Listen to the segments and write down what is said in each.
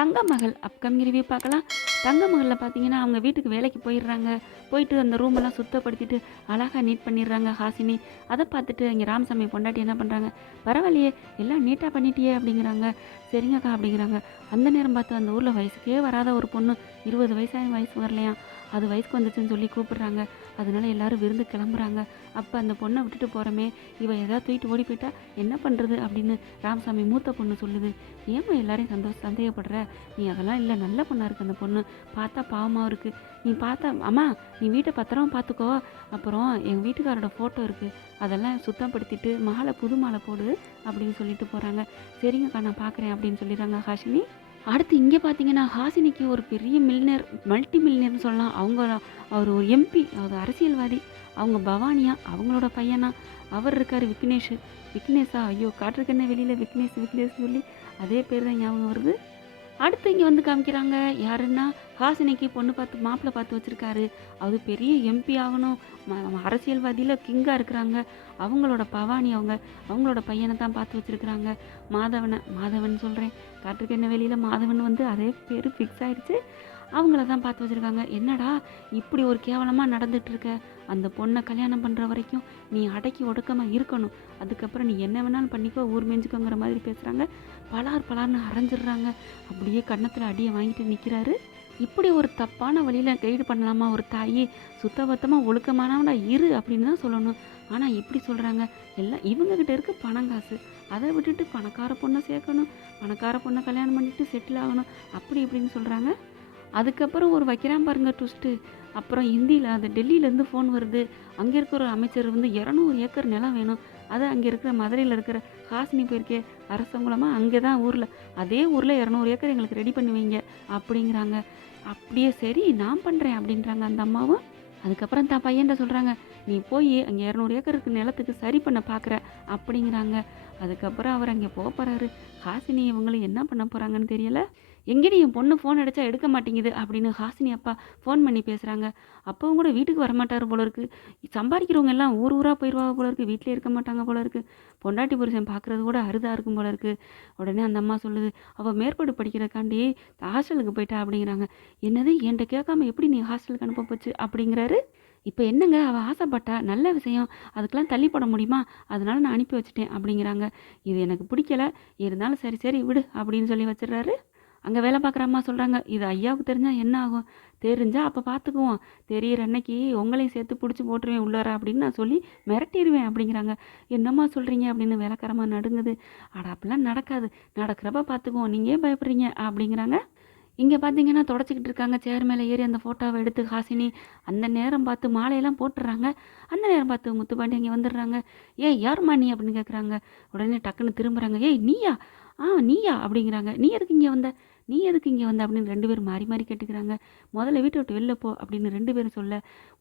தங்க மகள் upcoming review பார்க்கலாம். தங்க மகளில் பார்த்தீங்கன்னா அவங்க வீட்டுக்கு வேலைக்கு போயிடுறாங்க. போயிட்டு அந்த ரூமெல்லாம் சுத்தப்படுத்திட்டு அழகாக நீட் பண்ணிடுறாங்க ஹாசினி. அதை பார்த்துட்டு இங்கே ராமசாமி பொண்டாட்டி என்ன பண்ணுறாங்க பரவாயில்லையே எல்லாம் நீட்டாக பண்ணிட்டியே அப்படிங்கிறாங்க. சரிங்கக்கா அப்படிங்கிறாங்க. அந்த நேரம் பார்த்து அந்த ஊரில் வயசுக்கே வராத ஒரு பொண்ணு இருபது வயசாக வயசு வரலையாம். அது வயசுக்கு வந்துச்சுன்னு சொல்லி கூப்பிடுறாங்க. அதனால எல்லாரும் விருந்து கிளம்புறாங்க. அப்போ அந்த பொண்ணை விட்டுட்டு போகிறோமே இவ ஏதாவது தூக்கிட்டு ஓடி போயிட்டா என்ன பண்ணுறது அப்படின்னு ராமசாமி மூத்த பொண்ணு சொல்லுது. ஏம்மா எல்லாரையும் சந்தோஷம் சந்தேகப்படுற? நீ அதெல்லாம் இல்லை. நல்ல பொண்ணாக இருக்கு அந்த பொண்ணு. பார்த்தா பாவமாக இருக்குது நீ பார்த்தா அம்மா நீ வீட்டை பத்திரமா பார்த்துக்கோ. அப்புறம் எங்கள் வீட்டுக்காரோட ஃபோட்டோ இருக்குது அதெல்லாம் சுத்தப்படுத்திட்டு மாலை புது மாலை போடு அப்படின்னு சொல்லிட்டு போகிறாங்க சரிங்கக்கா நான் பார்க்குறேன் அப்படின்னு சொல்லிடுறாங்க ஹாஷினி அடுத்து இங்கே பார்த்தீங்கன்னா ஹாசினிக்கு ஒரு பெரிய மில்லினர் மல்டி மில்லினர்னு சொல்லலாம். அவங்க அவர் ஒரு எம்பி அவர் அரசியல்வாதி. அவங்க பவானியா அவங்களோட பையனா. அவர் இருக்கார் விக்னேஷ். விக்னேஷா ஐயோ காற்றுக்கண்ணே வெளியில்? விக்னேஷ் விக்னேஷ் சொல்லி அதே பேர் தான் ஞாபகம் வருது. அடுத்து இங்கே வந்து காமிக்கிறாங்க. யாருன்னா ஹாசினிக்கு பொண்ணு பார்த்து மாப்பிள்ளை பார்த்து வச்சுருக்காரு. அது பெரிய எம்பி ஆகணும். அரசியல்வாதியில் கிங்காக இருக்கிறாங்க. அவங்களோட பவானி அவங்க அவங்களோட பையனை தான் பார்த்து வச்சுருக்குறாங்க. மாதவனை மாதவன் சொல்கிறேன் காற்றுக்கெண்ண வெளியில் மாதவன் வந்து அதே பேர் ஃபிக்ஸ் ஆயிடுச்சு. அவங்கள தான் பார்த்து வச்சுருக்காங்க. என்னடா இப்படி ஒரு கேவலமாக நடந்துகிட்ருக்க அந்த பொண்ணை கல்யாணம் பண்ணுற வரைக்கும் நீ அடக்கி ஒடுக்கமாக இருக்கணும். அதுக்கப்புறம் நீ என்ன வேணாலும் பண்ணிக்கோ ஊர் மேஞ்சுக்கோங்கிற மாதிரி பேசுகிறாங்க பலார் பலார்னு அரைஞ்சிடுறாங்க. அப்படியே கன்னத்தில் அடியை வாங்கிட்டு நிற்கிறாரு இப்படி ஒரு தப்பான வழியில் கைடு பண்ணலாமா ஒரு தாயி? சுத்தபத்தமாக ஒழுக்கமானவனா இரு அப்படின்னு தான் சொல்லணும். ஆனால் இப்படி சொல்கிறாங்க எல்லாம் இவங்கக்கிட்ட இருக்க பணம் காசு. அதை விட்டுட்டு பணக்கார பொண்ணை சேர்க்கணும். பணக்கார பொண்ணை கல்யாணம் பண்ணிட்டு செட்டில் ஆகணும். அப்படி இப்படின்னு சொல்கிறாங்க அதுக்கப்புறம் ஒரு வைக்கிறான் பாருங்க ட்விஸ்ட்டு அப்புறம் ஹிந்தியில் அது டெல்லியிலேருந்து ஃபோன் வருது. அங்கே இருக்கிற ஒரு அமைச்சர் வந்து இரநூறு ஏக்கர் நிலம் வேணும். அது அங்கே இருக்கிற மதுரையில் இருக்கிற ஹாசினி போயிருக்கே அரசங்குளமாக அங்கே தான் ஊரில். அதே ஊரில் இரநூறு ஏக்கர் எங்களுக்கு ரெடி பண்ணுவீங்க அப்படிங்கிறாங்க. அப்படியே சரி நான் பண்ணுறேன் அப்படின்றாங்க அந்த அம்மாவும். அதுக்கப்புறம் தான் பையன்ட்ட சொல்கிறாங்க நீ போய் அங்கே இரநூறு ஏக்கருக்கு நிலத்துக்கு சரி பண்ண பார்க்குற அப்படிங்கிறாங்க. அதுக்கப்புறம் அவர் அங்கே போக போகிறாரு ஹாசினி இவங்களும் என்ன பண்ண போகிறாங்கன்னு தெரியலை. எங்கடி என் பொண்ணு ஃபோன் அடித்தா எடுக்க மாட்டேங்குது அப்படின்னு ஹாசினி அப்பா ஃபோன் பண்ணி பேசுகிறாங்க அப்பவும் கூட வீட்டுக்கு வரமாட்டார் போல இருக்கு. சம்பாதிக்கிறவங்க எல்லாம் ஊர் ஊராக போயிடுவாங்க போல இருக்கு. வீட்டிலே இருக்க மாட்டாங்க போல இருக்கு. பொண்டாட்டி புருஷன் பார்க்குறது கூட அருதாக இருக்கும் போல இருக்கு. உடனே அந்த அம்மா சொல்லுது அவள் மேற்படி படிக்கிறக்காண்டி ஹாஸ்டலுக்கு போயிட்டா அப்படிங்கிறாங்க. என்னது? என்கிட்ட கேட்காம எப்படி நீ ஹாஸ்டலுக்கு அனுப்ப போச்சு? அப்படிங்கிறாரு. இப்போ என்னங்க? அவள் ஆசைப்பட்டா நல்ல விஷயம். அதுக்கெலாம் தள்ளி போட முடியுமா? அதனால நான் அனுப்பி வச்சுட்டேன் அப்படிங்கிறாங்க. இது எனக்கு பிடிக்கல. இருந்தாலும் சரி சரி விடு அப்படின்னு சொல்லி வச்சிடுறாரு. அங்கே வேலை பார்க்குற அம்மா சொல்கிறாங்க இது ஐயாவுக்கு தெரிஞ்சால் என்ன ஆகும்? தெரிஞ்சால் அப்போ பார்த்துக்குவோம் தெரியிற அன்னைக்கு உங்களையும் சேர்த்து பிடிச்சி போட்டுருவேன் உள்ளார அப்படின்னு நான் சொல்லி மிரட்டிடுவேன் அப்படிங்கிறாங்க. என்னம்மா சொல்கிறீங்க அப்படின்னு வேலைக்காரமாக நடுங்குது. அட அப்படிலாம் நடக்காது. நடக்கிறப்ப பார்த்துக்குவோம் நீங்கள் ஏன் பயப்படுறீங்க? அப்படிங்கிறாங்க. இங்கே பார்த்தீங்கன்னா தொடச்சிக்கிட்டு இருக்காங்க. சேர் மேலே ஏறி அந்த ஃபோட்டோவை எடுத்து ஹாசினி அந்த நேரம் பார்த்து மாலையெல்லாம் போட்டுடுறாங்க அந்த நேரம் பார்த்து முத்துப்பாண்டி இங்கே வந்துடுறாங்க. ஏய் யாரும்மா நீ? அப்படின்னு கேட்குறாங்க உடனே டக்குன்னு திரும்புகிறாங்க ஏய் நீயா? ஆ நீயா? அப்படிங்கிறாங்க. நீ எதுக்கு இங்கே வந்த? நீ எதுக்கு இங்கே வந்த அப்படின்னு ரெண்டு பேரும் மாறி மாறி கேட்டுக்கிறாங்க. முதல்ல வீட்டை விட்டு வெளில போ அப்படின்னு ரெண்டு பேரும் சொல்ல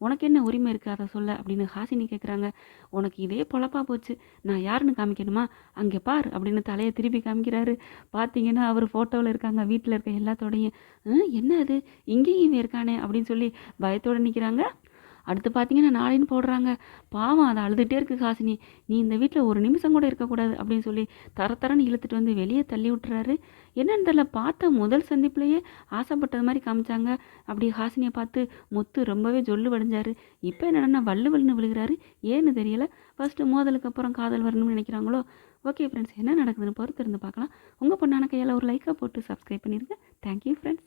உனக்கு என்ன உரிமை இருக்குது அதை சொல்ல அப்படின்னு ஹாசினி கேட்குறாங்க உனக்கு இதே பொழப்பா போச்சு. நான் யாருன்னு காமிக்கணுமா? அங்கே பார் அப்படின்னு தலையை திருப்பி காமிக்கிறாரு. பார்த்தீங்கன்னா அவர் ஃபோட்டோவில் இருக்காங்க வீட்டில் இருக்க எல்லாத்தோடையும் என்ன அது? இங்கேயும் இவன் இருக்கானே? அப்படின்னு சொல்லி பயத்தோடு நிற்கிறாங்க அடுத்து பார்த்தீங்கன்னா நாளைன்னு போடுறாங்க. பாவம் அதை அழுதுகிட்டே இருக்கு காசினி. நீ இந்த வீட்டில் ஒரு நிமிஷம் கூட இருக்கக்கூடாது அப்படின்னு சொல்லி தர தரன்னு இழுத்துட்டு வந்து வெளியே தள்ளி விட்டுறாரு. என்னன்னு தெரில பார்த்த முதல் சந்திப்புலேயே ஆசைப்பட்டது மாதிரி காமிச்சாங்க. அப்படி ஹாசினியை பார்த்து முத்து ரொம்பவே ஜொல்லு வடிஞ்சாரு. இப்போ என்னன்னா வள்ளு வள்ளுன்னு விழுகிறாரு? ஏன்னு தெரியல. ஃபஸ்ட்டு மோதலுக்கு அப்புறம் காதல் வரணும்னு நினைக்கிறாங்களோ? ஓகே ஃப்ரெண்ட்ஸ் என்ன நடக்குதுன்னு பொறுத்து இருந்து பார்க்கலாம். உங்கள் பொண்ணான கையால் ஒரு லைக்காக போட்டு சப்ஸ்கிரைப் பண்ணிடுங்க தேங்க்யூ ஃப்ரெண்ட்ஸ்